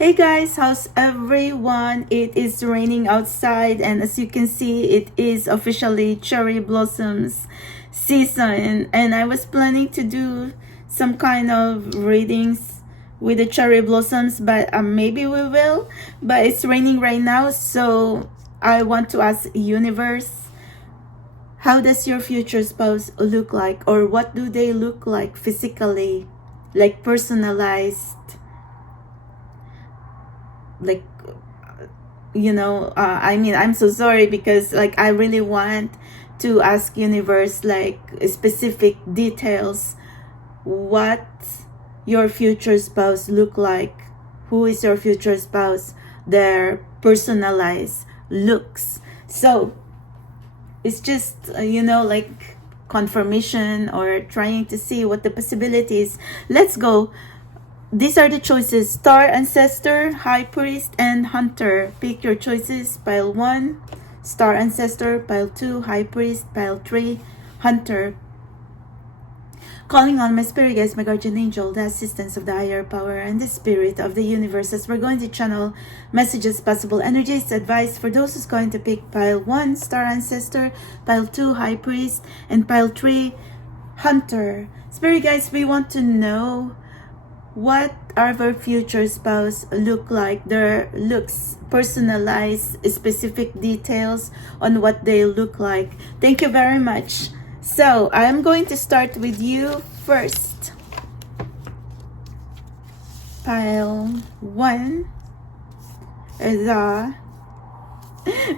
Hey guys, how's everyone? It is raining outside, and as you can see, it is officially cherry blossoms season. And I was planning to do some kind of readings with the cherry blossoms, but maybe we will. But it's raining right now, so I want to ask universe, how does your future spouse look like, or what do they look like physically, like personalized, like I mean, I'm so sorry because like I really want to ask universe like specific details, what your future spouse look like, who is your future spouse, their personalized looks. So it's just like confirmation or trying to see what the possibilities. Let's go. These are the choices: Star, Ancestor, High Priest, and Hunter. Pick your choices. Pile 1, Star, Ancestor. Pile 2, High Priest. Pile 3, Hunter. Calling on my spirit guides, my guardian angel, the assistance of the higher power, and the spirit of the universe, as we're going to channel messages, possible energies, advice for those who's going to pick pile 1, Star, Ancestor, pile 2, High Priest, and pile 3, Hunter. Spirit guides, we want to know what our future spouse look like, their looks, personalized specific details on what they look like. Thank you very much. So I'm going to start with you first. Pile 1.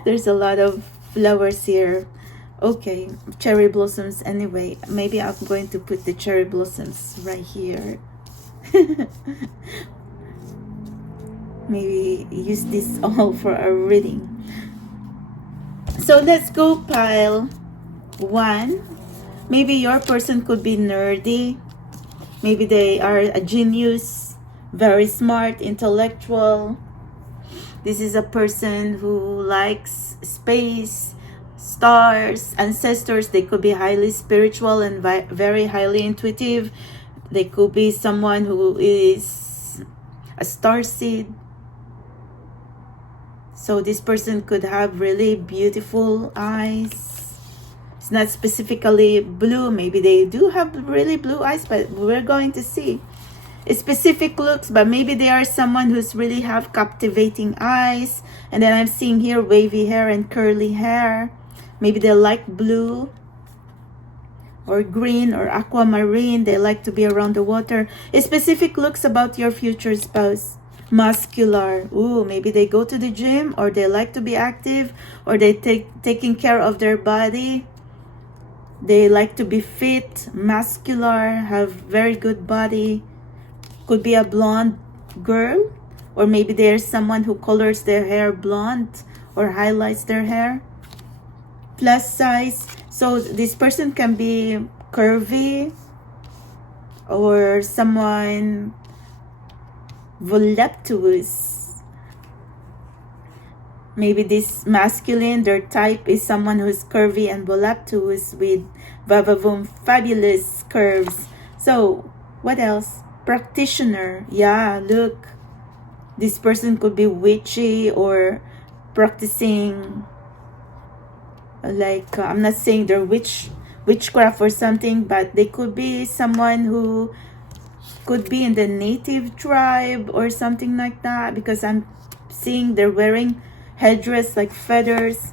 There's a lot of flowers here. Okay, cherry blossoms anyway. Maybe I'm going to put the cherry blossoms right here. Maybe use this all for a reading. So let's go pile 1. Maybe your person could be nerdy. Maybe they are a genius, very smart, intellectual. This is a person who likes space, stars, ancestors. They could be highly spiritual and very highly intuitive. They could be someone who is a starseed. So this person could have really beautiful eyes. It's not specifically blue. Maybe they do have really blue eyes, but we're going to see specific looks. But maybe they are someone who's really have captivating eyes. And then I'm seeing here wavy hair and curly hair. Maybe they like blue or green or aquamarine. They like to be around the water. Specific looks about your future spouse. Muscular. Ooh, maybe they go to the gym, or they like to be active, or they taking care of their body. They like to be fit, muscular, have very good body. Could be a blonde girl, or maybe there's someone who colors their hair blonde or highlights their hair. Plus size. So this person can be curvy, or someone voluptuous. Maybe this masculine, their type is someone who's curvy and voluptuous with vavavoom fabulous curves. So what else? Practitioner. Yeah, look, this person could be witchy or practicing, like I'm not saying they're witchcraft or something, but they could be someone who could be in the native tribe or something like that, because I'm seeing they're wearing headdress like feathers,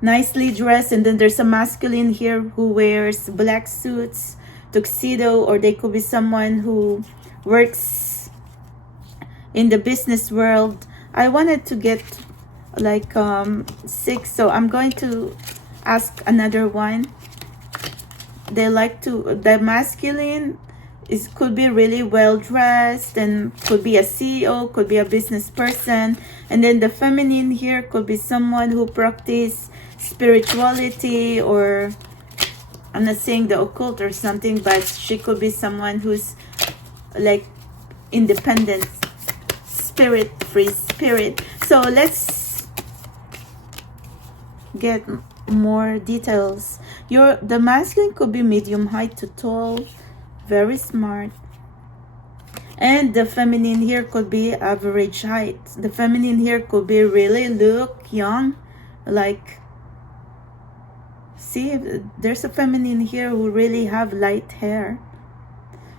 nicely dressed. And then there's a masculine here who wears black suits, tuxedo, or they could be someone who works in the business world. I wanted to get like 6, so I'm going to ask another one. They like to, the masculine could be really well dressed and could be a CEO, could be a business person. And then the feminine here could be someone who practice spirituality, or I'm not saying the occult or something, but she could be someone who's like independent spirit, free spirit. So let's get more details. The masculine could be medium height to tall, very smart. And the feminine here could be average height. The feminine here could be really look young, like, see, there's a feminine here who really have light hair.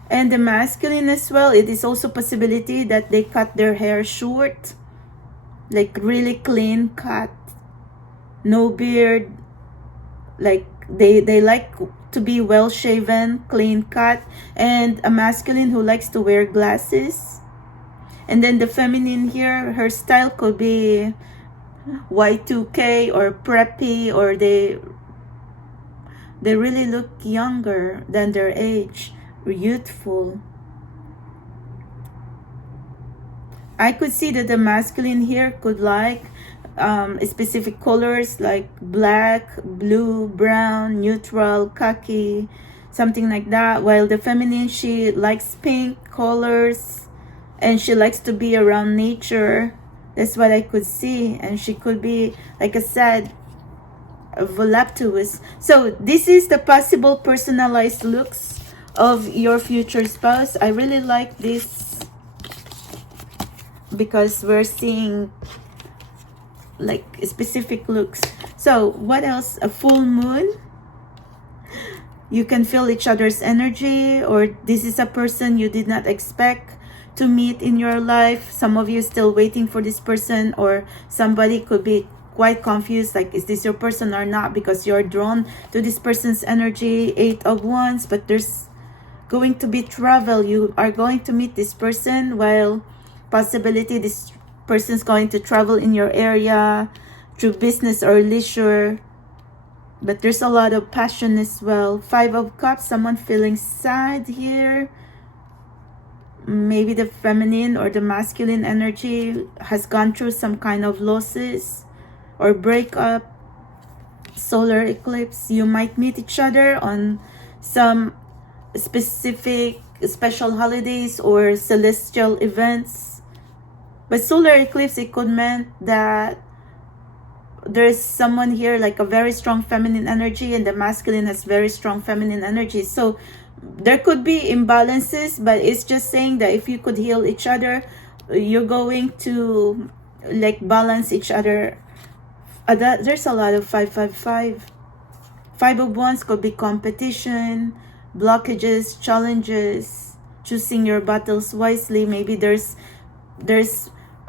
And the masculine as well, it is also possibility that they cut their hair short, like really clean cut, no beard, like they like to be well shaven, clean cut. And a masculine who likes to wear glasses. And then the feminine here, her style could be Y2K or preppy, or they really look younger than their age, youthful. I could see that the masculine here could like specific colors like black, blue, brown, neutral, khaki, something like that. While the feminine, she likes pink colors and she likes to be around nature. That's what I could see. And she could be, like I said, voluptuous. So this is the possible personalized looks of your future spouse. I really like this because we're seeing like specific looks. So what else? A full moon. You can feel each other's energy, or this is a person you did not expect to meet in your life. Some of you still waiting for this person, or somebody could be quite confused, like, is this your person or not, because you're drawn to this person's energy. 8 of Wands, but there's going to be travel. You are going to meet this person, while possibility this person's going to travel in your area through business or leisure. But there's a lot of passion as well. 5 of Cups, someone feeling sad here. Maybe the feminine or the masculine energy has gone through some kind of losses or breakup. Solar eclipse, you might meet each other on some specific special holidays or celestial events. But solar eclipse, it could mean that there's someone here like a very strong feminine energy, and the masculine has very strong feminine energy. So there could be imbalances, but it's just saying that if you could heal each other, you're going to like balance each other. There's a lot of 555. 5 of Wands could be competition, blockages, challenges, choosing your battles wisely. Maybe there's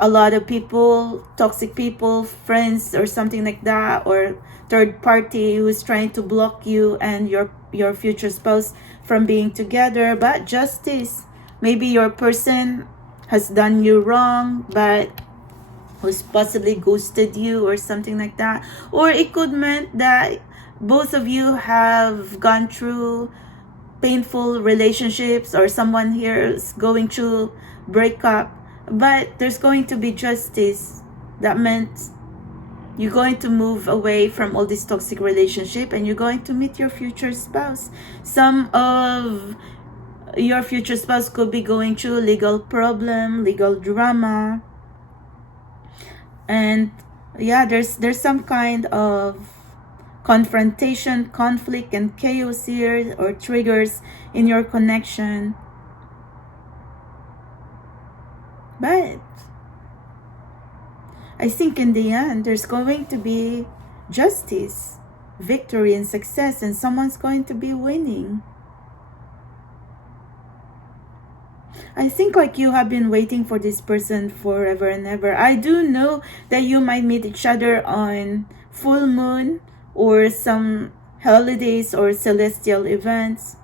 a lot of people, toxic people, friends or something like that, or third party who is trying to block you and your future spouse from being together. But justice, maybe your person has done you wrong, but who's possibly ghosted you or something like that. Or it could mean that both of you have gone through painful relationships, or someone here is going through breakup. But there's going to be justice. That meant you're going to move away from all this toxic relationship, and you're going to meet your future spouse. Some of your future spouse could be going through legal problem, legal drama. And yeah, there's some kind of confrontation, conflict, and chaos here, or triggers in your connection. But I think in the end, there's going to be justice, victory, and success, and someone's going to be winning. I think like you have been waiting for this person forever and ever. I do know that you might meet each other on full moon or some holidays or celestial events.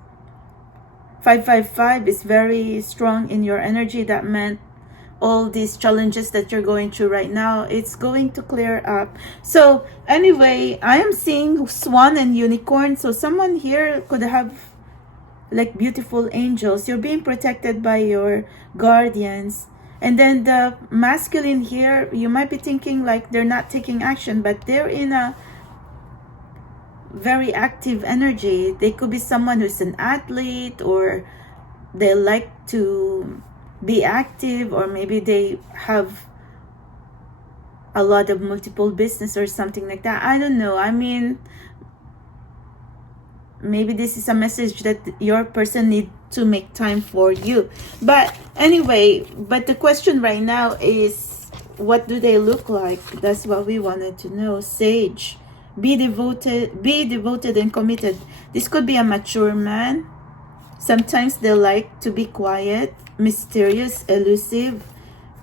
555 is very strong in your energy. That meant all these challenges that you're going through right now, it's going to clear up. So anyway, I am seeing swan and unicorn. So someone here could have like beautiful angels. You're being protected by your guardians. And then the masculine here, you might be thinking like they're not taking action, but they're in a very active energy. They could be someone who's an athlete, or they like to be active, or maybe they have a lot of multiple business or something like that. I don't know. I mean, maybe this is a message that your person need to make time for you. But anyway, but the question right now is, what do they look like? That's what we wanted to know. Sage, be devoted and committed. This could be a mature man. Sometimes they like to be quiet, mysterious, elusive.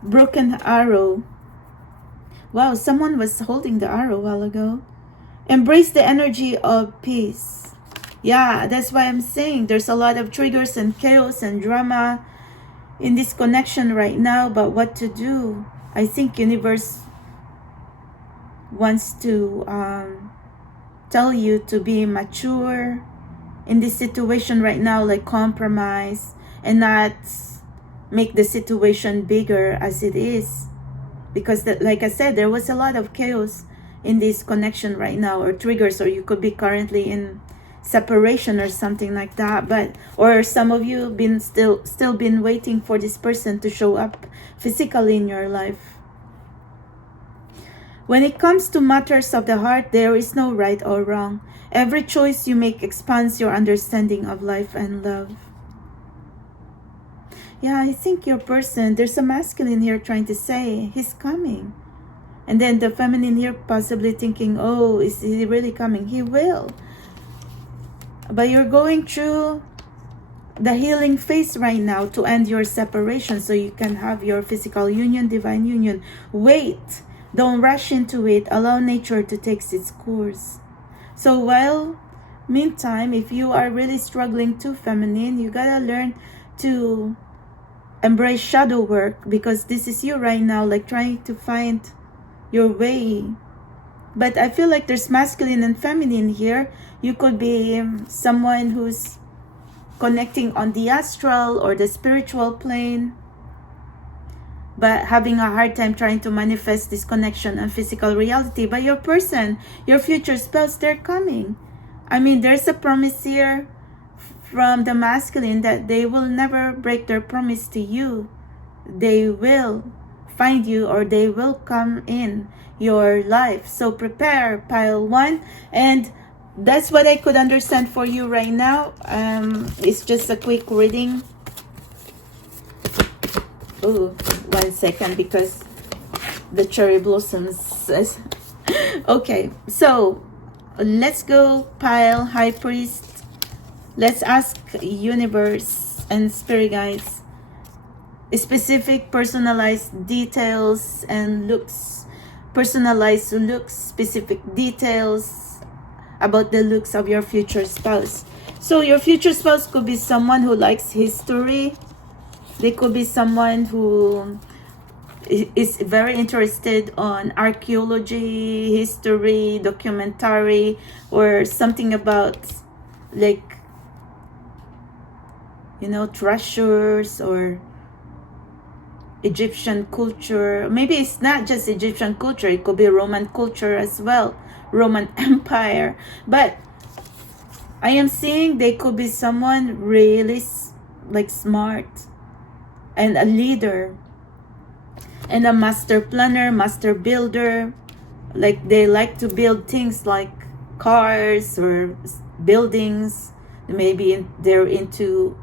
Broken arrow. Wow, someone was holding the arrow a while ago. Embrace the energy of peace. Yeah, that's why I'm saying there's a lot of triggers and chaos and drama in this connection right now. But what to do? I think universe wants to tell you to be mature in this situation right now, like compromise and not make the situation bigger as it is. Because like I said, there was a lot of chaos in this connection right now, or triggers, or you could be currently in separation or something like that. But or some of you been still been waiting for this person to show up physically in your life. When it comes to matters of the heart, there is no right or wrong. Every choice you make expands your understanding of life and love. Yeah, I think your person, there's a masculine here trying to say he's coming. And then the feminine here possibly thinking, oh, is he really coming? He will. But you're going through the healing phase right now to end your separation so you can have your physical union, divine union. Wait. Don't rush into it. Allow nature to take its course. So while, meantime, if you are really struggling too feminine, you gotta learn to embrace shadow work, because this is you right now, like trying to find your way. But I feel like there's masculine and feminine here. You could be someone who's connecting on the astral or the spiritual plane, but having a hard time trying to manifest this connection and physical reality. But your person, your future spouse, they're coming. I mean, there's a promise here from the masculine that they will never break their promise to you. They will find you, or they will come in your life. So prepare, pile one. And that's what I could understand for you right now. It's just a quick reading. Oh, 1 second, because the cherry blossoms. Okay, so let's go pile high priest. Let's ask universe and spirit guides specific personalized details and looks, personalized looks, specific details about the looks of your future spouse. So your future spouse could be someone who likes history. They could be someone who is very interested on archaeology, history, documentary, or something about, like, you know, treasures or Egyptian culture. Maybe it's not just Egyptian culture, it could be Roman culture as well, Roman Empire. But I am seeing they could be someone really like smart and a leader and a master planner, master builder. Like they like to build things like cars or buildings. Maybe they're into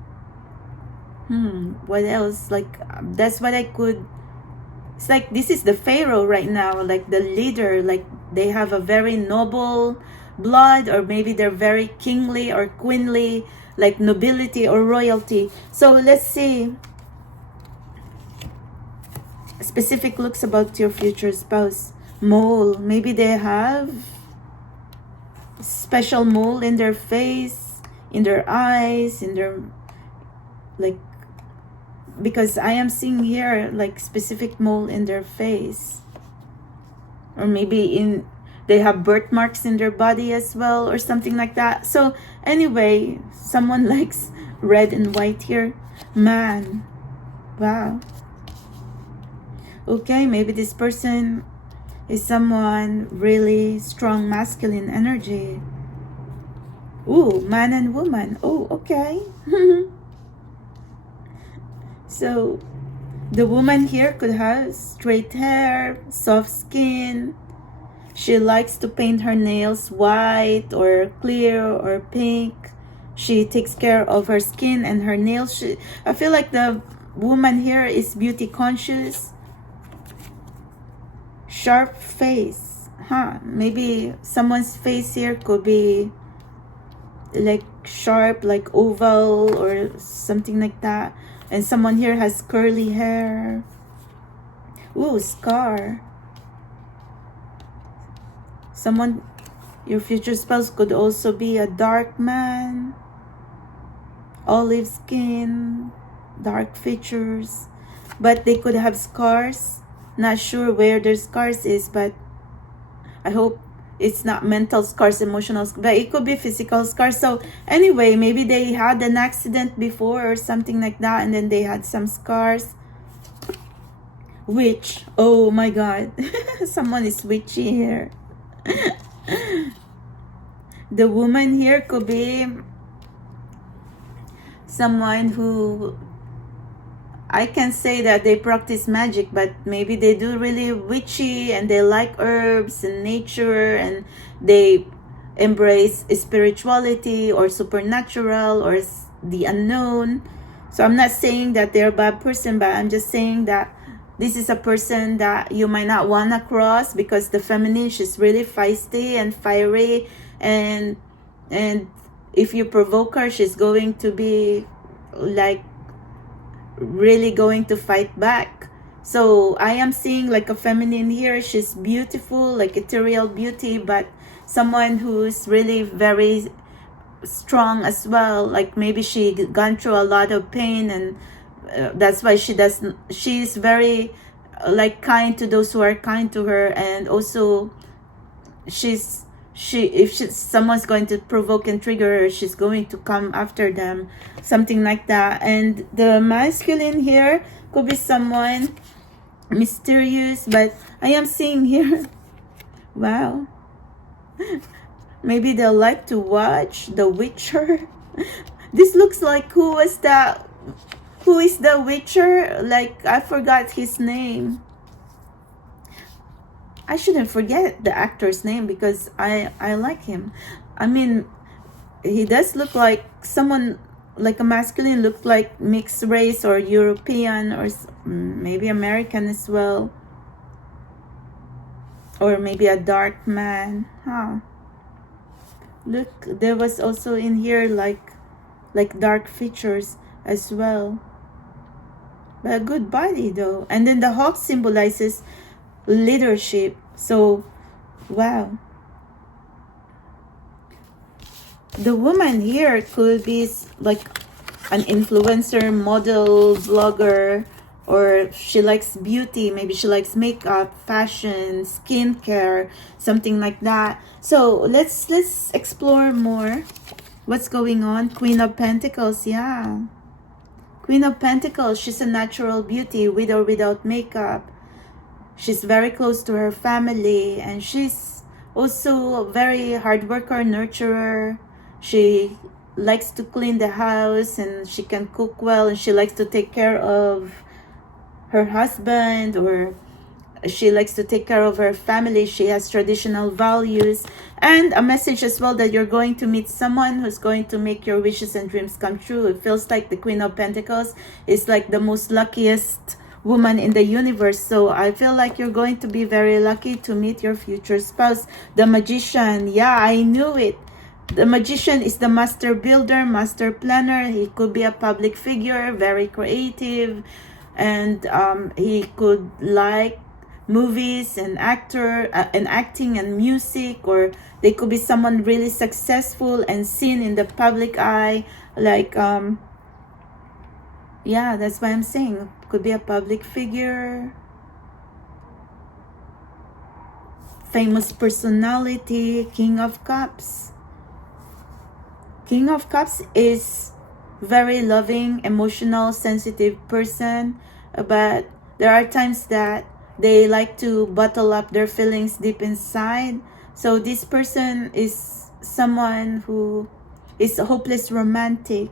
what else? Like that's what I could. It's like this is the pharaoh right now, like the leader. Like they have a very noble blood, or maybe they're very kingly or queenly, like nobility or royalty. So let's see specific looks about your future spouse. Mole. Maybe they have special mole in their face, in their eyes, in their, like, because I am seeing here like specific mole in their face, or maybe they have birthmarks in their body as well, or something like that. So anyway, someone likes red and white here. Man, wow. Okay, maybe this person is someone really strong masculine energy. Ooh, man and woman. Oh, okay. So the woman here could have straight hair, soft skin. She likes to paint her nails white or clear or pink. She takes care of her skin and her nails. I feel like the woman here is beauty conscious. Sharp face. Maybe someone's face here could be like sharp, like oval or something like that. And someone here has curly hair. Ooh, scar. Someone, your future spouse could also be a dark man. Olive skin, dark features. But they could have scars. Not sure where their scars is, but I hope it's not mental scars, emotional scars, but it could be physical scars. So anyway, maybe they had an accident before or something like that, and then they had some scars. Witch. Oh my God. Someone is witchy here. The woman here could be someone who, I can say that they practice magic, but maybe they do really witchy and they like herbs and nature and they embrace spirituality or supernatural or the unknown. So I'm not saying that they're a bad person, but I'm just saying that this is a person that you might not want to cross, because the feminine, she's really feisty and fiery, and if you provoke her, she's going to be like really going to fight back. So I am seeing like a feminine here. She's beautiful, like ethereal beauty, but someone who's really very strong as well. Like maybe she gone through a lot of pain, and that's why she's very like kind to those who are kind to her. And also if someone's going to provoke and trigger her, she's going to come after them, something like that. And the masculine here could be someone mysterious, but I am seeing here, wow, maybe they'll like to watch The Witcher. This looks like, who is the Witcher? Like, I forgot his name. I shouldn't forget the actor's name because I like him. I mean, he does look like someone, like a masculine, look like mixed race or European or maybe American as well. Or maybe a dark man. Look, there was also in here like dark features as well. But a good body though. And then the hawk symbolizes leadership. So wow, the woman here could be like an influencer, model, vlogger, or she likes beauty. Maybe she likes makeup, fashion, skincare, something like that. So let's explore more what's going on. Queen of Pentacles. Yeah, Queen of Pentacles. She's a natural beauty, with or without makeup. She's very close to her family, and she's also a very hard worker, nurturer. She likes to clean the house, and she can cook well, and she likes to take care of her husband, or she likes to take care of her family. She has traditional values. And a message as well that you're going to meet someone who's going to make your wishes and dreams come true. It feels like the Queen of Pentacles is like the most luckiest woman in the universe. So I feel like you're going to be very lucky to meet your future spouse. The Magician. Yeah, I knew it. The Magician is the master builder, master planner. He could be a public figure, very creative, and he could like movies and acting and music, or they could be someone really successful and seen in the public eye, like yeah, that's why I'm saying could be a public figure, famous personality. King of Cups. King of Cups is very loving, emotional, sensitive person, but there are times that they like to bottle up their feelings deep inside. So this person is someone who is a hopeless romantic.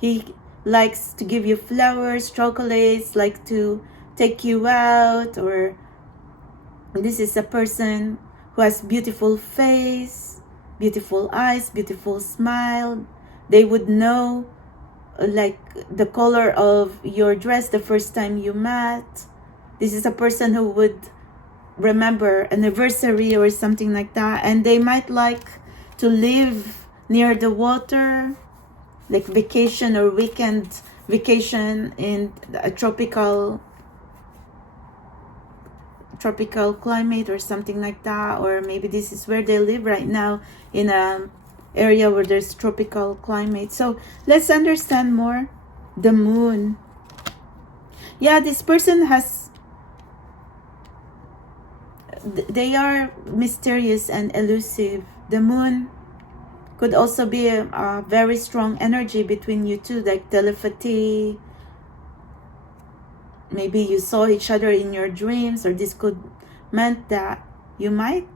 He likes to give you flowers, chocolates, like to take you out, or this is a person who has beautiful face, beautiful eyes, beautiful smile. They would know like the color of your dress the first time you met. This is a person who would remember anniversary or something like that, and they might like to live near the water, like vacation or weekend vacation in a tropical climate or something like that. Or maybe this is where they live right now, in a area where there's tropical climate. So let's understand more. The moon. Yeah, this person has, they are mysterious and elusive. The moon could also be a very strong energy between you two, like telepathy. Maybe you saw each other in your dreams, or this could meant that you might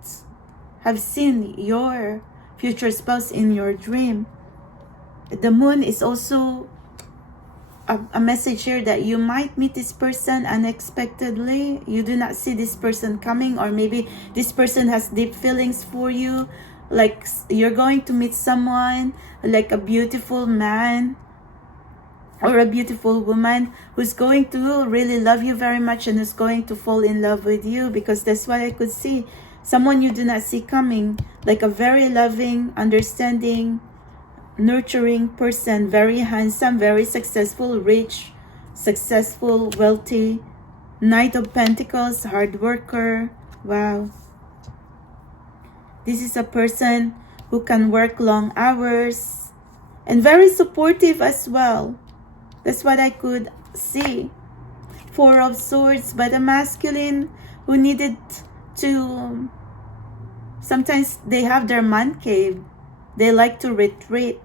have seen your future spouse in your dream. The moon is also a message here that you might meet this person unexpectedly. You do not see this person coming, or maybe this person has deep feelings for you, like you're going to meet someone, like a beautiful man or a beautiful woman who's going to really love you very much and who's going to fall in love with you, because that's what I could see. Someone you do not see coming, like a very loving, understanding, nurturing person, very handsome, very successful, rich, successful, wealthy, Knight of Pentacles, hard worker. Wow. This is a person who can work long hours and very supportive as well. That's what I could see. Four of Swords, but a masculine who needed to, sometimes they have their man cave. They like to retreat.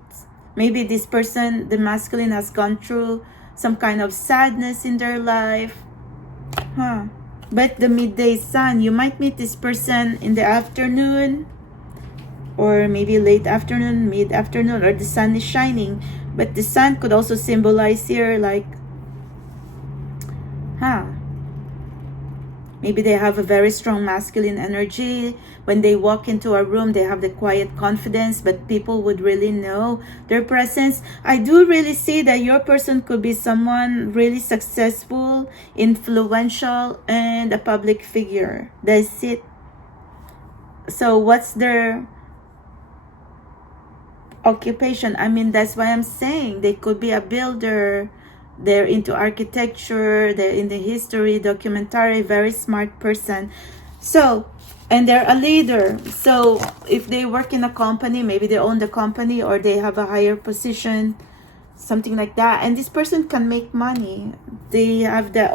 Maybe this person, the masculine, has gone through some kind of sadness in their life. But the midday sun, you might meet this person in the afternoon, or maybe late afternoon, mid-afternoon, or the sun is shining. But the sun could also symbolize here, like, maybe they have a very strong masculine energy. When they walk into a room, they have the quiet confidence, but people would really know their presence. I do really see that your person could be someone really successful, influential, and a public figure. That's it. So what's their occupation? I mean, that's why I'm saying they could be a builder. They're into architecture, they're in the history, documentary, very smart person. So, and they're a leader. So if they work in a company, maybe they own the company, or they have a higher position, something like that. And this person can make money. They have the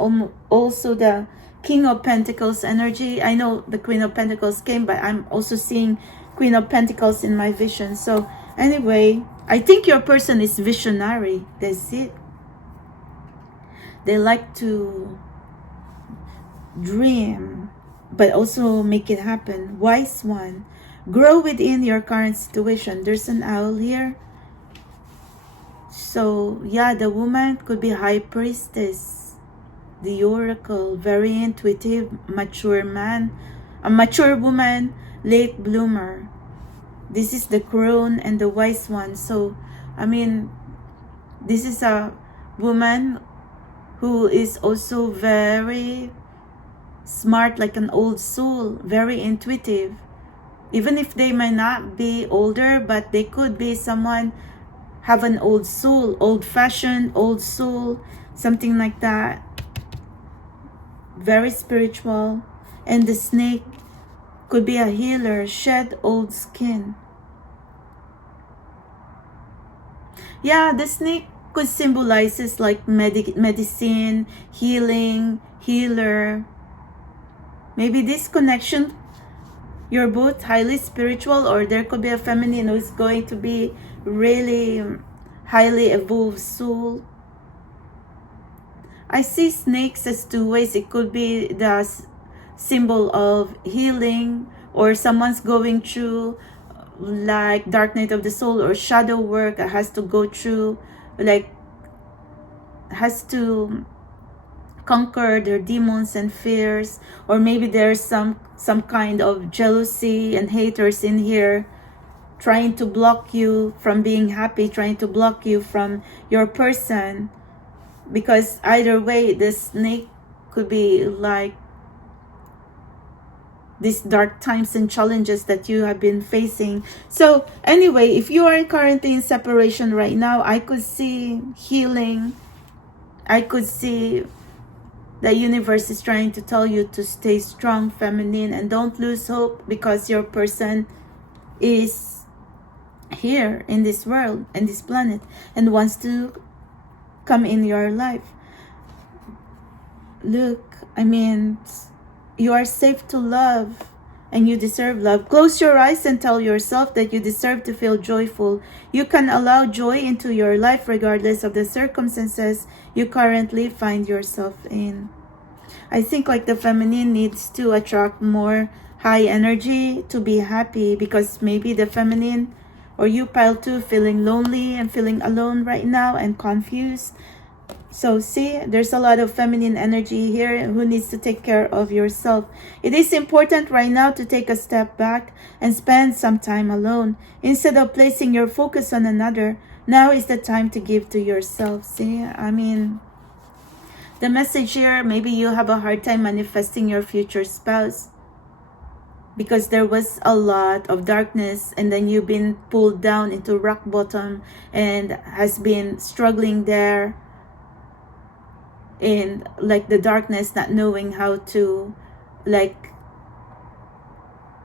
also the King of Pentacles energy. I know the Queen of Pentacles came, but I'm also seeing Queen of Pentacles in my vision. So anyway, I think your person is visionary. That's it. They like to dream, but also make it happen. Wise one. Grow within your current situation. There's an owl here. So, yeah, the woman could be High Priestess, the Oracle, very intuitive, mature man, a mature woman, late bloomer. This is the Crone and the Wise one. So, I mean, this is a woman who is also very smart, like an old soul, very intuitive. Even if they may not be older, but they could be someone, have an old soul, old-fashioned, old soul, something like that. Very spiritual. And the snake could be a healer, shed old skin. Yeah, the snake could symbolizes like medicine, healing, healer. Maybe this connection, you're both highly spiritual, or there could be a feminine who is going to be really highly evolved soul. I see snakes as two ways. It could be the symbol of healing, or someone's going through like dark night of the soul or shadow work, has to go through, like, has to conquer their demons and fears. Or maybe there's some some kind of jealousy and haters in here, trying to block you from being happy, trying to block you from your person. Because either way, the snake could be like these dark times and challenges that you have been facing. So anyway, if you are currently in separation right now, I could see healing. I could see the universe is trying to tell you to stay strong, feminine, and don't lose hope, because your person is here in this world and this planet and wants to come in your life. Look, I mean, you are safe to love and you deserve love. Close your eyes and tell yourself that you deserve to feel joyful. You can allow joy into your life regardless of the circumstances you currently find yourself in. I think like the feminine needs to attract more high energy to be happy, because maybe the feminine or you, pile 2, feeling lonely and feeling alone right now and confused. So see, there's a lot of feminine energy here who needs to take care of yourself. It is important right now to take a step back and spend some time alone. Instead of placing your focus on another, now is the time to give to yourself. See, I mean, the message here, maybe you have a hard time manifesting your future spouse because there was a lot of darkness, and then you've been pulled down into rock bottom and has been struggling there in like the darkness, not knowing how to like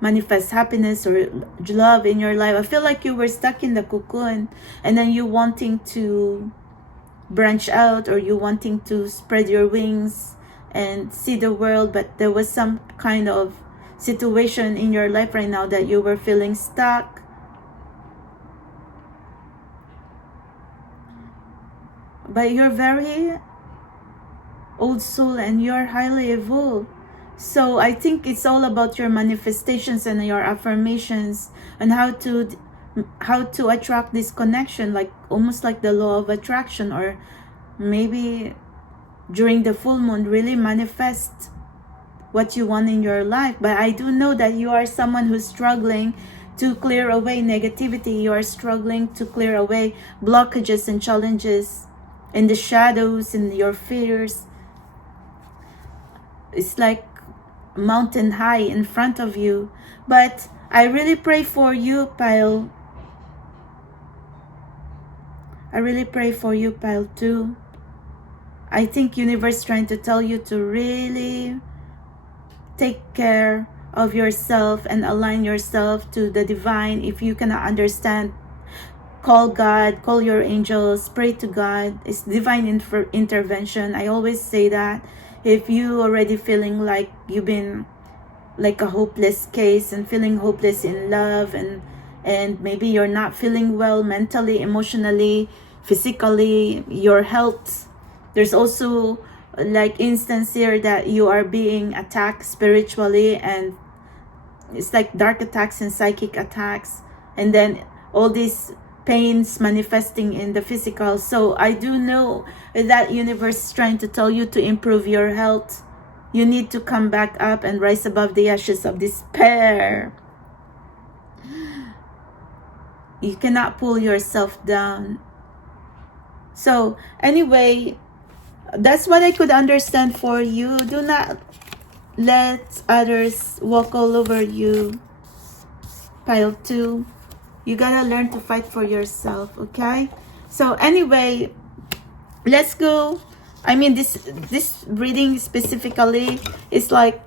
manifest happiness or love in your life. I feel like you were stuck in the cocoon, and then you wanting to branch out, or you wanting to spread your wings and see the world, but there was some kind of situation in your life right now that you were feeling stuck. But you're very old soul and you're highly evolved. So I think it's all about your manifestations and your affirmations and how to attract this connection, like almost like the law of attraction, or maybe during the full moon really manifest what you want in your life. But I do know that you are someone who's struggling to clear away negativity. You are struggling to clear away blockages and challenges in the shadows and your fears. It's like mountain high in front of you. But I really pray for you, pile. I really pray for you, pile 2. I think universe trying to tell you to really take care of yourself and align yourself to the divine. If you cannot understand, call God, call your angels, pray to God. It's divine intervention. I always say that. If you already feeling like you've been like a hopeless case and feeling hopeless in love, and maybe you're not feeling well mentally, emotionally, physically, your health, there's also like instance here that you are being attacked spiritually, and it's like dark attacks and psychic attacks, and then all these pains manifesting in the physical. So I do know that universe is trying to tell you to improve your health. You need to come back up and rise above the ashes of despair. You cannot pull yourself down. So anyway, that's what I could understand for you. Do not let others walk all over you, pile 2. You gotta learn to fight for yourself, okay? So anyway, let's go. I mean, this reading specifically is like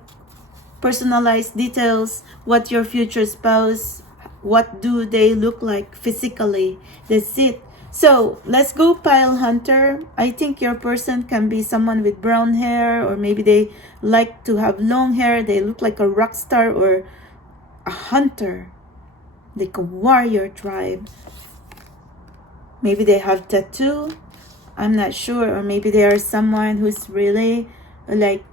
personalized details. What your future spouse, what do they look like physically? That's it. So let's go, pile hunter. I think your person can be someone with brown hair, or maybe they like to have long hair. They look like a rock star or a hunter, like a warrior tribe. Maybe they have tattoo, I'm not sure. Or maybe they are someone who's really like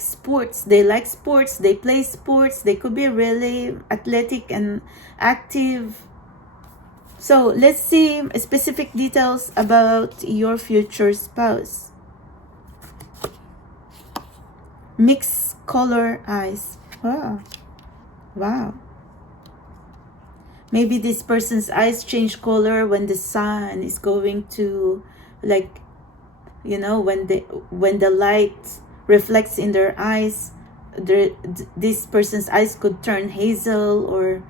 sports. They like sports, they play sports, they could be really athletic and active. So let's see specific details about your future spouse. mixed color eyes. Wow. Wow. Maybe this person's eyes change color when the sun is going to, like, you know, when the light reflects in their eyes, this person's eyes could turn hazel or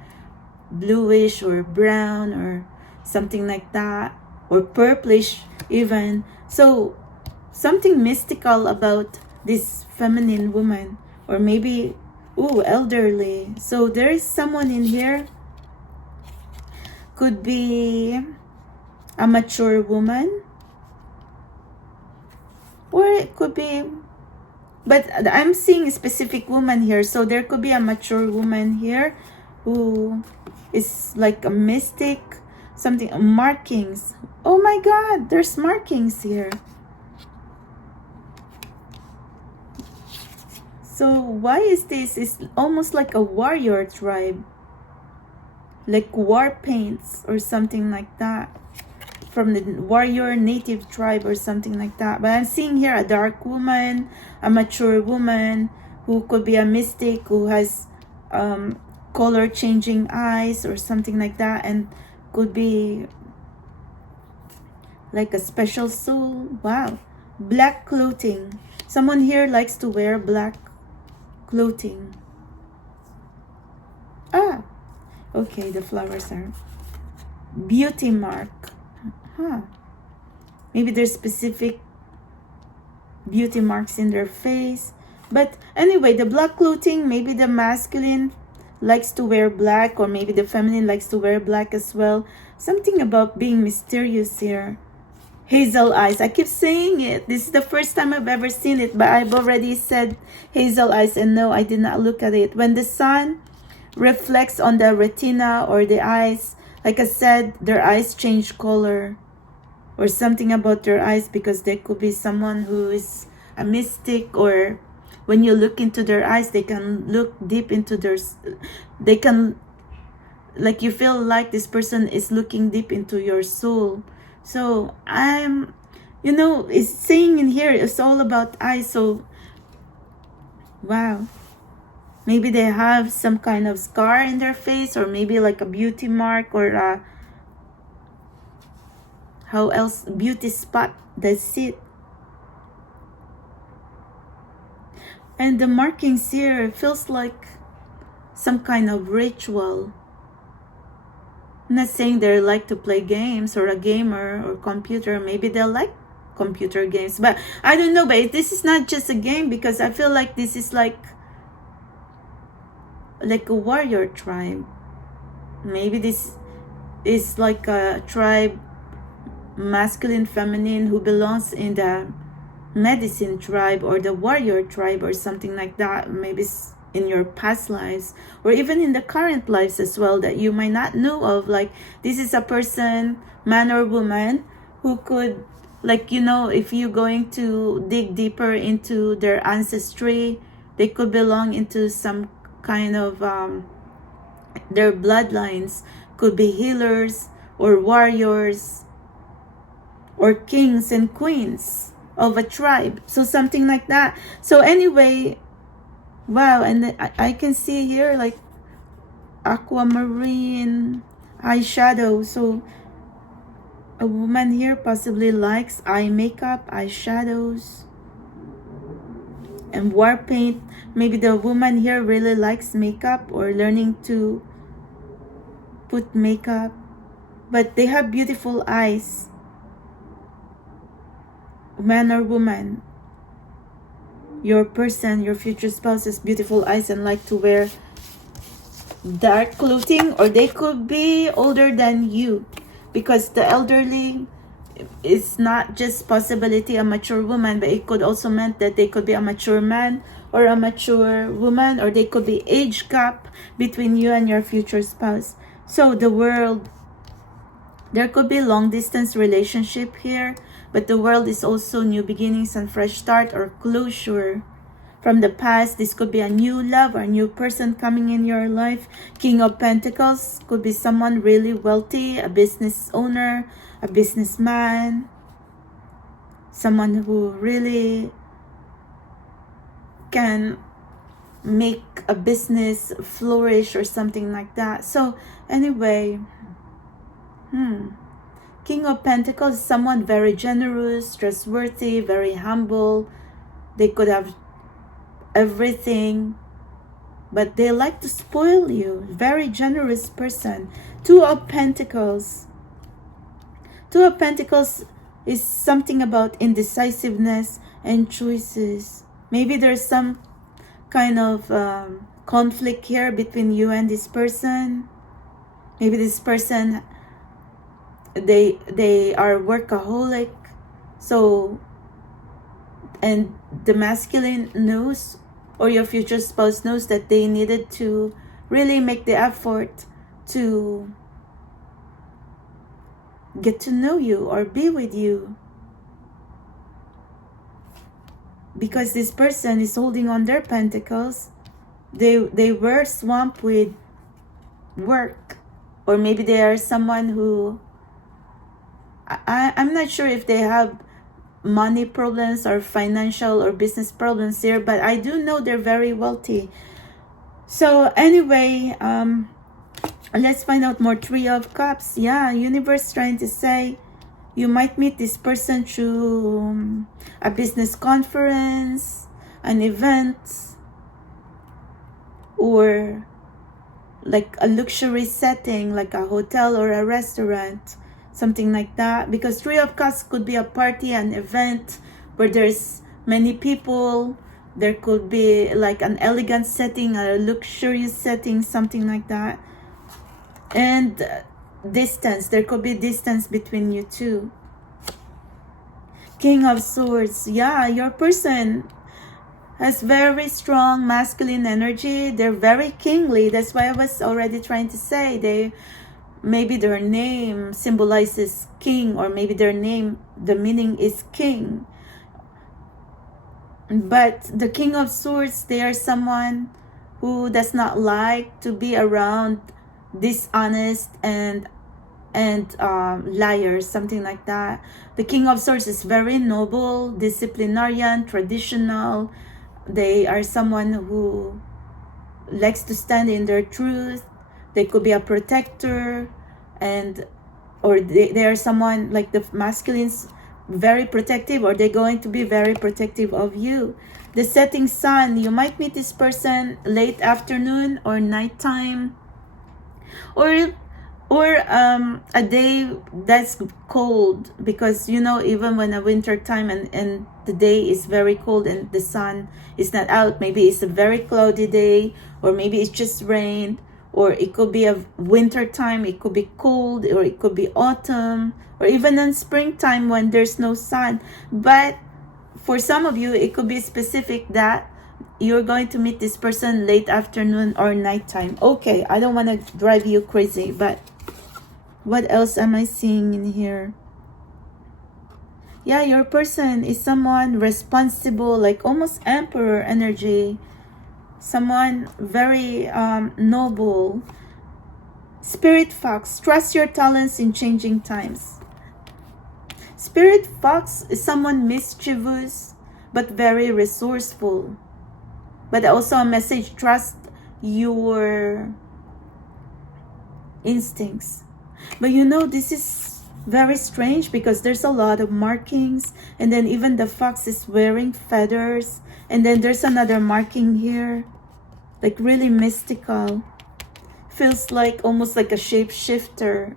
bluish or brown or something like that, or purplish even. So something mystical about this feminine woman, or maybe, ooh, elderly. So there is someone in here, could be a mature woman, or it could be, but I'm seeing a specific woman here. So there could be a mature woman here who is like a mystic, something, markings. Oh my God, there's markings here. So why is this? It's almost like a warrior tribe, like war paints or something like that, from the warrior native tribe or something like that. But I'm seeing here a dark woman, a mature woman who could be a mystic, who has color changing eyes or something like that, and could be like a special soul. Wow. Black clothing. Someone here likes to wear black clothing. Ah, okay, the flowers are beauty mark. Huh. Maybe there's specific beauty marks in their face. But anyway, the black clothing, maybe the masculine likes to wear black, or maybe the feminine likes to wear black as well. Something about being mysterious here. Hazel eyes. I keep saying it. This is the first time I've ever seen it, but I've already said hazel eyes, and no, I did not look at it. When the sun reflects on the retina or the eyes, like I said, their eyes change color, or something about their eyes, because there could be someone who is a mystic, or when you look into their eyes, they can look deep into their, they can, like, you feel like this person is looking deep into your soul. So I'm, you know, it's saying in here, it's all about eyes. So wow, maybe they have some kind of scar in their face, or maybe like a beauty mark, or how else, beauty spot, that's it. And the markings here feels like some kind of ritual. I'm not saying they like to play games, or a gamer, or computer. Maybe they like computer games, but I don't know. But this is not just a game, because I feel like this is like a warrior tribe. Maybe this is like a tribe, masculine, feminine, who belongs in the medicine tribe or the warrior tribe or something like that. Maybe in your past lives, or even in the current lives as well, that you might not know of. Like, this is a person, man or woman, who could, like, you know, if you're going to dig deeper into their ancestry, they could belong into some kind of their bloodlines could be healers or warriors or kings and queens of a tribe. So something like that. So anyway, wow. And I can see here like aquamarine eyeshadow. So a woman here possibly likes eye makeup, eyeshadows, and war paint. Maybe the woman here really likes makeup or learning to put makeup, but they have beautiful eyes. Man or woman, your person, your future spouse has beautiful eyes and like to wear dark clothing, or they could be older than you, because the elderly is not just possibility a mature woman, but it could also mean that they could be a mature man or a mature woman, or they could be age gap between you and your future spouse. So the world, there could be long distance relationship here, but the world is also new beginnings and fresh start or closure from the past. This could be a new love or a new person coming in your life. King of Pentacles could be someone really wealthy, a business owner, a businessman, someone who really can make a business flourish or something like that. So anyway, King of Pentacles is someone very generous, trustworthy, very humble. They could have everything, but they like to spoil you. Very generous person. Two of Pentacles. Two of Pentacles is something about indecisiveness and choices. Maybe there's some kind of conflict here between you and this person. Maybe this person, they are workaholic. So, and the masculine knows, or your future spouse knows, that they needed to really make the effort to get to know you or be with you, because this person is holding on their pentacles. They were swamped with work, or maybe they are someone who I'm not sure if they have money problems or financial or business problems here, but I do know they're very wealthy. So anyway, let's find out more. Three of Cups. Yeah, universe trying to say you might meet this person through a business conference, an event, or like a luxury setting, like a hotel or a restaurant, something like that. Because Three of Cups could be a party, an event where there's many people. There could be like an elegant setting, a luxurious setting, something like that. And distance, there could be distance between you two. King of Swords. Yeah, your person has very strong masculine energy. They're very kingly. That's why I was already trying to say, maybe their name symbolizes king, or maybe their name, the meaning is king. But the King of Swords, they are someone who does not like to be around dishonest and liars, something like that. The King of Swords is very noble, disciplinarian, traditional. They are someone who likes to stand in their truth. They could be a protector, or they are someone like the masculines, very protective, or they're going to be very protective of you. The setting sun, you might meet this person late afternoon or nighttime, or a day that's cold, because you know, even when a winter time and the day is very cold and the sun is not out, maybe it's a very cloudy day, or maybe it's just rained, or it could be a winter time, it could be cold, or it could be autumn, or even in springtime when there's no sun. But for some of you, it could be specific that you're going to meet this person late afternoon or nighttime. Okay, I don't want to drive you crazy, but what else am I seeing in here? Yeah, your person is someone responsible, like almost emperor energy. Someone very noble. Spirit Fox, trust your talents in changing times. Spirit Fox is someone mischievous but very resourceful. But also a message, trust your instincts. But you know, this is very strange because there's a lot of markings, and then even the fox is wearing feathers, and then there's another marking here, like really mystical. Feels like almost like a shapeshifter.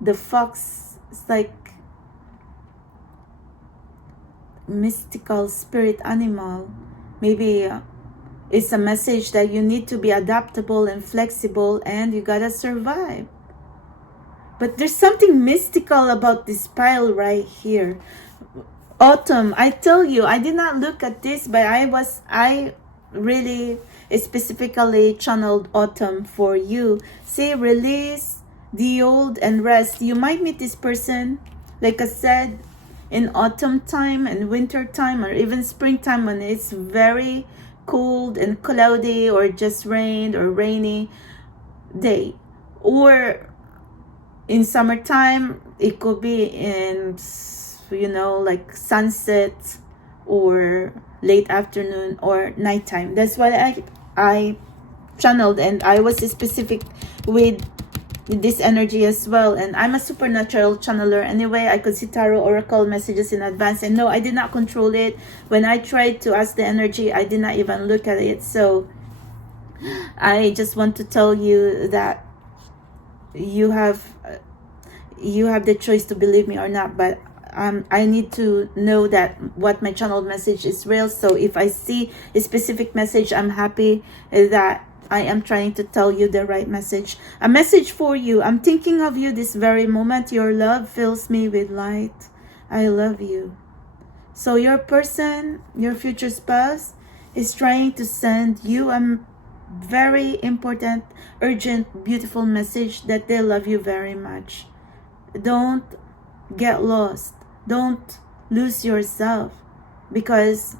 The fox is like mystical spirit animal. Maybe it's a message that you need to be adaptable and flexible, and you gotta survive. But there's something mystical about this pile right here. Autumn, I tell you, I did not look at this, but I really specifically channeled autumn for you. See, release the old and rest. You might meet this person, like I said, in autumn time and winter time, or even springtime when it's very cold and cloudy, or just rained or rainy day. Or in summertime, it could be in, you know, like sunset or late afternoon or nighttime. That's what I channeled, and I was specific with this energy as well. And I'm a supernatural channeler anyway. I could see tarot oracle messages in advance, and no, I did not control it. When I tried to ask the energy, I did not even look at it. So I just want to tell you that you have the choice to believe me or not, but I need to know that what my channeled message is real. So if I see a specific message, I'm happy that I am trying to tell you the right message. A message for you. I'm thinking of you this very moment. Your love fills me with light. I love you. So your person, your future spouse, is trying to send you a very important, urgent, beautiful message that they love you very much. Don't get lost. Don't lose yourself, because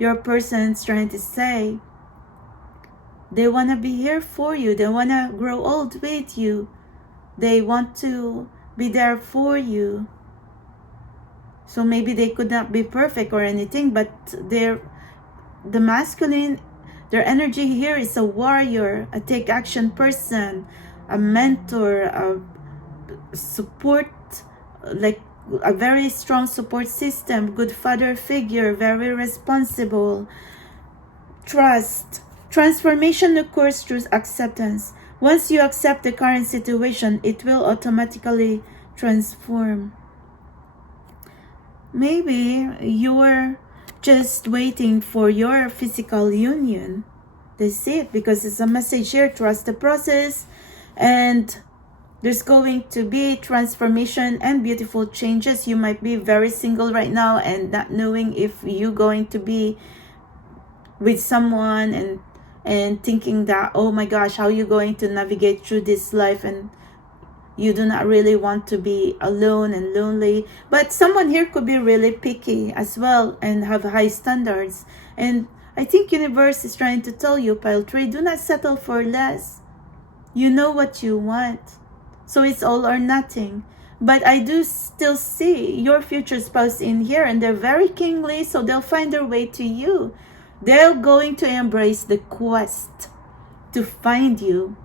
your person's trying to say they want to be here for you. They want to grow old with you. They want to be there for you. So maybe they could not be perfect or anything, but the masculine, their energy here is a warrior, a take action person, a mentor, a support, like a very strong support system, good father figure, very responsible, trust. Transformation occurs through acceptance. Once you accept the current situation, it will automatically transform. Maybe you're just waiting for your physical union. That's it, because it's a message here. Trust the process, and there's going to be transformation and beautiful changes. You might be very single right now and not knowing if you're going to be with someone, and thinking that, oh my gosh, how are you going to navigate through this life, and you do not really want to be alone and lonely. But someone here could be really picky as well and have high standards. And I think universe is trying to tell you, pile 3, do not settle for less. You know what you want. So it's all or nothing. But I do still see your future spouse in here, and they're very kingly, so they'll find their way to you. They're going to embrace the quest to find you.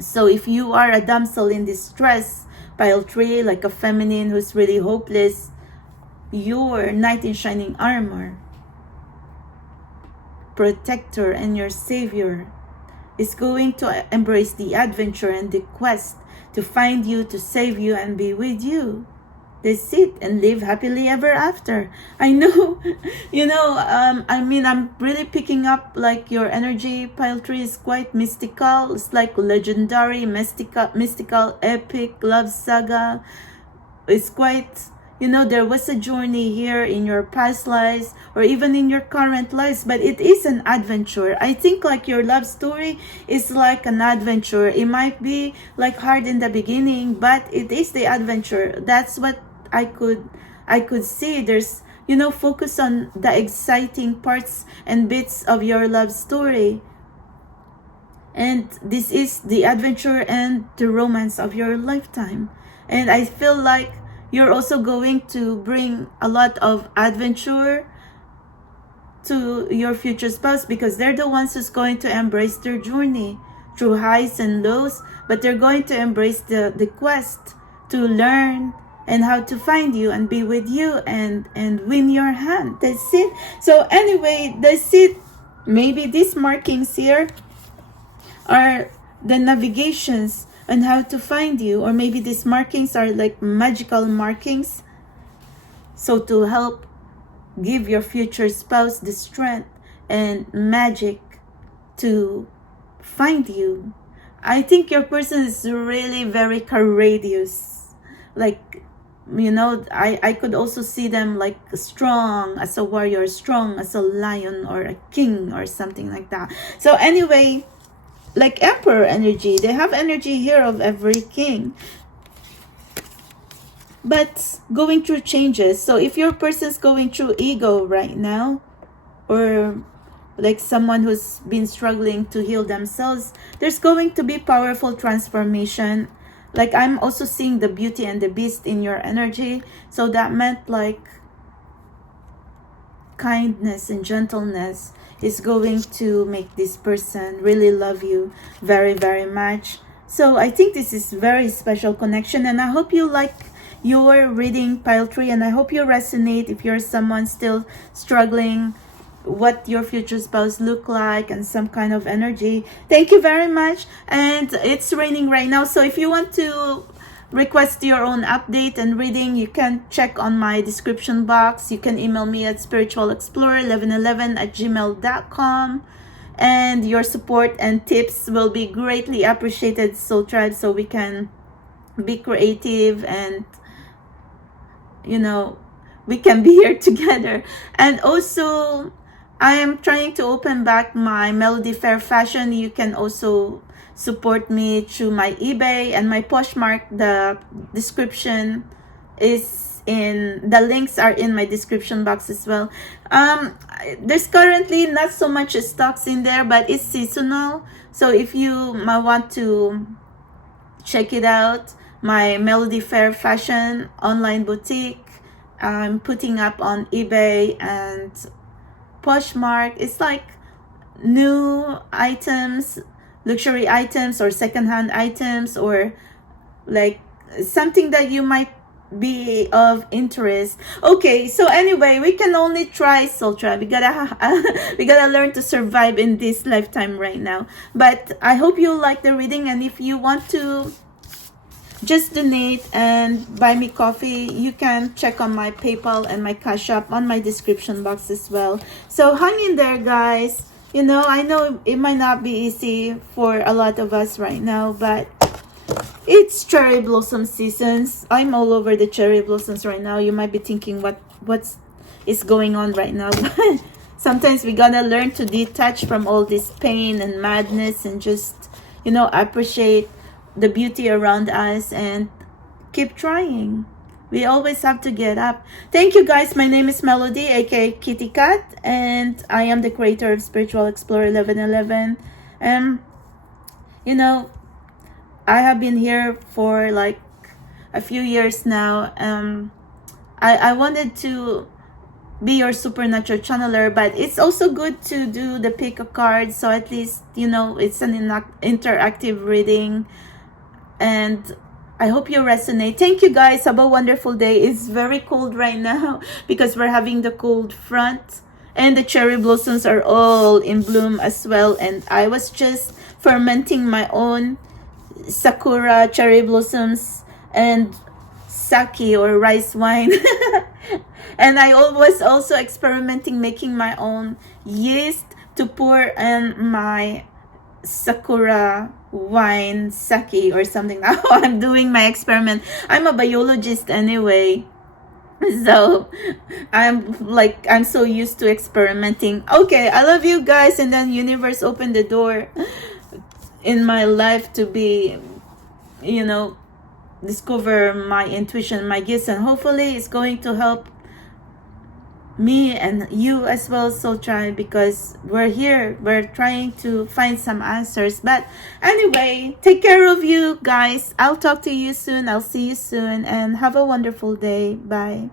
So if you are a damsel in distress, pile 3, like a feminine who's really hopeless, your knight in shining armor, protector and your savior, is going to embrace the adventure and the quest to find you, to save you, and be with you. They sit and live happily ever after. I know, I'm really picking up like your energy, pile 3, is quite mystical. It's like legendary, mystical, epic love saga. It's quite, there was a journey here in your past lives or even in your current lives, but it is an adventure. I think like your love story is like an adventure. It might be like hard in the beginning, but it is the adventure. That's what I could see. There's, focus on the exciting parts and bits of your love story. And this is the adventure and the romance of your lifetime. And I feel like you're also going to bring a lot of adventure to your future spouse, because they're the ones who's going to embrace their journey through highs and lows, but they're going to embrace the quest to learn and how to find you and be with you and win your hand. That's it. So anyway, that's it. Maybe these markings here are the navigations on how to find you, or maybe these markings are like magical markings, so to help give your future spouse the strength and magic to find you. I think your person is really very courageous, like, I could also see them like strong as a warrior, strong as a lion or a king or something like that. So anyway, like emperor energy, they have energy here of every king, but going through changes. So if your person's going through ego right now, or like someone who's been struggling to heal themselves, there's going to be powerful transformation. Like I'm also seeing the beauty and the beast in your energy. So that meant like kindness and gentleness is going to make this person really love you very, very much. So I think this is very special connection, and I hope you like your reading, pile 3, and I hope you resonate if you're someone still struggling what your future spouse look like and some kind of energy. Thank you very much. And it's raining right now, so if you want to request your own update and reading, you can check on my description box. You can email me at spiritualexplorer1111@gmail.com, and your support and tips will be greatly appreciated, Soul Tribe, so we can be creative and, you know, we can be here together. And also, I am trying to open back my Melody Fair Fashion. You can also support me through my eBay and my Poshmark. The description is in, the links are in my description box as well. There's currently not so much stocks in there, but it's seasonal. So if you might want to check it out, my Melody Fair Fashion online boutique, I'm putting up on eBay and Poshmark. It's like new items, luxury items, or secondhand items, or like something that you might be of interest. Okay, so anyway, we can only try, Soul Tribe. We gotta learn to survive in this lifetime right now. But I hope you like the reading, and if you want to just donate and buy me coffee, you can check on my PayPal and my CashApp on my description box as well. So hang in there, guys. You know, I know it might not be easy for a lot of us right now, but it's cherry blossom seasons. I'm all over the cherry blossoms right now. You might be thinking what's is going on right now. Sometimes we gotta learn to detach from all this pain and madness and just, you know, appreciate the beauty around us and keep trying. We always have to get up. Thank you, guys. My name is Melody, aka Kitty Cat, and I am the creator of Spiritual Explorer 1111. You know, I have been here for like a few years now. I wanted to be your supernatural channeler, but it's also good to do the pick a card, so at least, you know, it's an interactive reading. And I hope you resonate. Thank you, guys. Have a wonderful day. It's very cold right now because we're having the cold front, and the cherry blossoms are all in bloom as well. And I was just fermenting my own sakura cherry blossoms and sake or rice wine. And I was also experimenting making my own yeast to pour in my sakura wine sake or something. Now I'm doing my experiment. I'm a biologist anyway, so I'm so used to experimenting. Okay, I love you guys, and then universe opened the door in my life to be, you know, discover my intuition, my gifts, and hopefully it's going to help me and you as well, Soul Tribe, because we're here, we're trying to find some answers. But anyway, take care of you guys. I'll talk to you soon. I'll see you soon, and have a wonderful day. Bye.